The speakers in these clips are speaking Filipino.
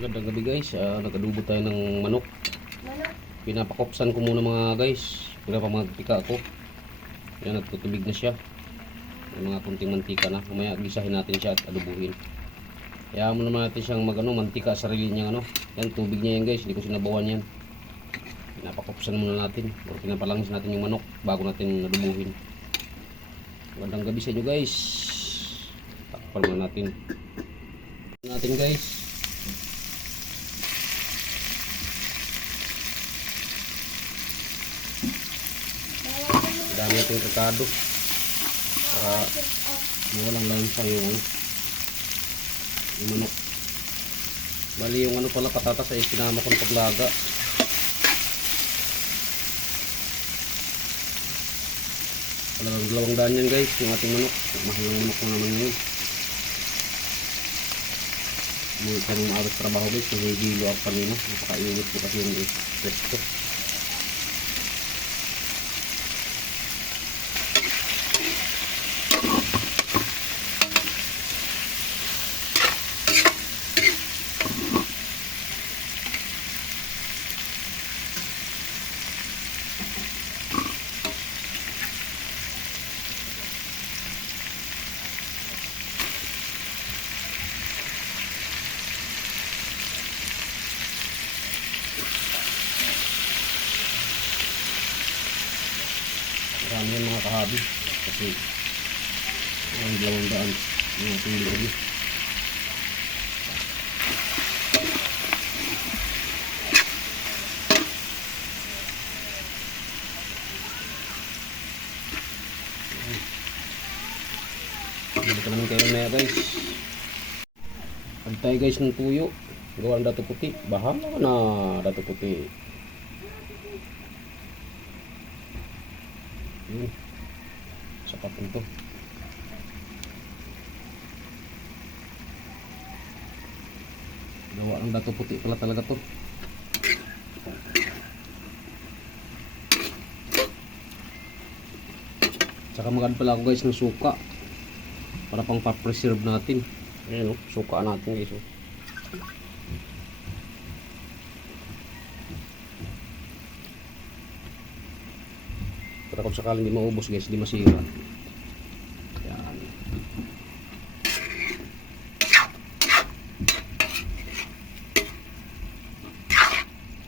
Magandang gabi guys, nagadubo tayo ng manok. Pinapakopsan ko muna mga guys. Pinapamagtika ako. Yan, nagtutubig na siya. May mga kunting mantika na. Mamaya gisahin natin siya at adubuhin. Kaya mo naman natin siyang mantika sa sarili niya Yan, tubig niya yan guys, hindi ko sinabawan yan. Pinapakopsan muna natin o pinapalangis natin yung manok bago natin adubuhin. Magandang gabi sa inyo guys. Takpan muna natin guys. Dami natin rekado para mawalang lansa yung manok. Bali yung pala patatas ay sinama kong paglaga. Dalawang daan yan guys yung ating manok. Mahal ng manok na naman yun. Muli tayo maawas trabaho guys. Nahihilo ang kanina. Napakainit ko kasi yung stress ko. Marami yung mga kahabi kasi ang 200 yung ating ligabi. Bili ka naman kayo na guys. Pagtay guys ng tuyo, gawa ng dato puti. Bahala ka na dato puti. Sapat ito. Gawa ng dato puti pala talaga to. Saka maganda pala ako guys ng suka para pang pa-preserve natin. Ayan suka natin guys para kung sakaling di maubos guys, di masira. Yan.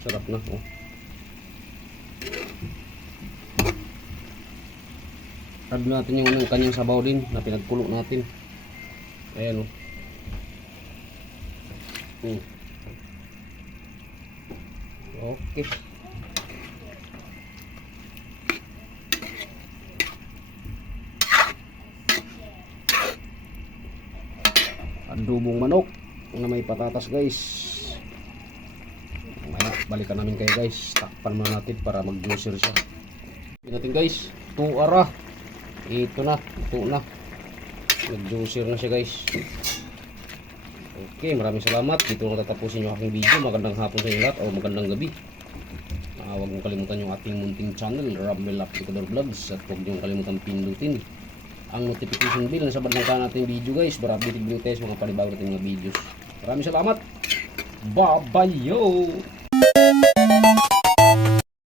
Sarap na Add natin yung kanyang sabaw din na pinagkulo natin. Ayan Okay. Adobong manok na may patatas guys. Mamaya balikan namin kayo guys. Takpan muna natin para mag-juicer siya. Ito natin guys. Tuara. Ito na. Nag-juicer na siya guys. Okay, maraming salamat. Dito na tatapusin yung aking video. Magandang hapon sa inyo lahat o magandang gabi. Huwag mong kalimutan yung ating munting channel, Ramel Aplicador Vlogs, at huwag niyong kalimutan pindutin ang notification bell na sa bandang kanan natin video guys para updated video tayo sa mga panibago natin mga videos. Maraming salamat. Bye bye yo.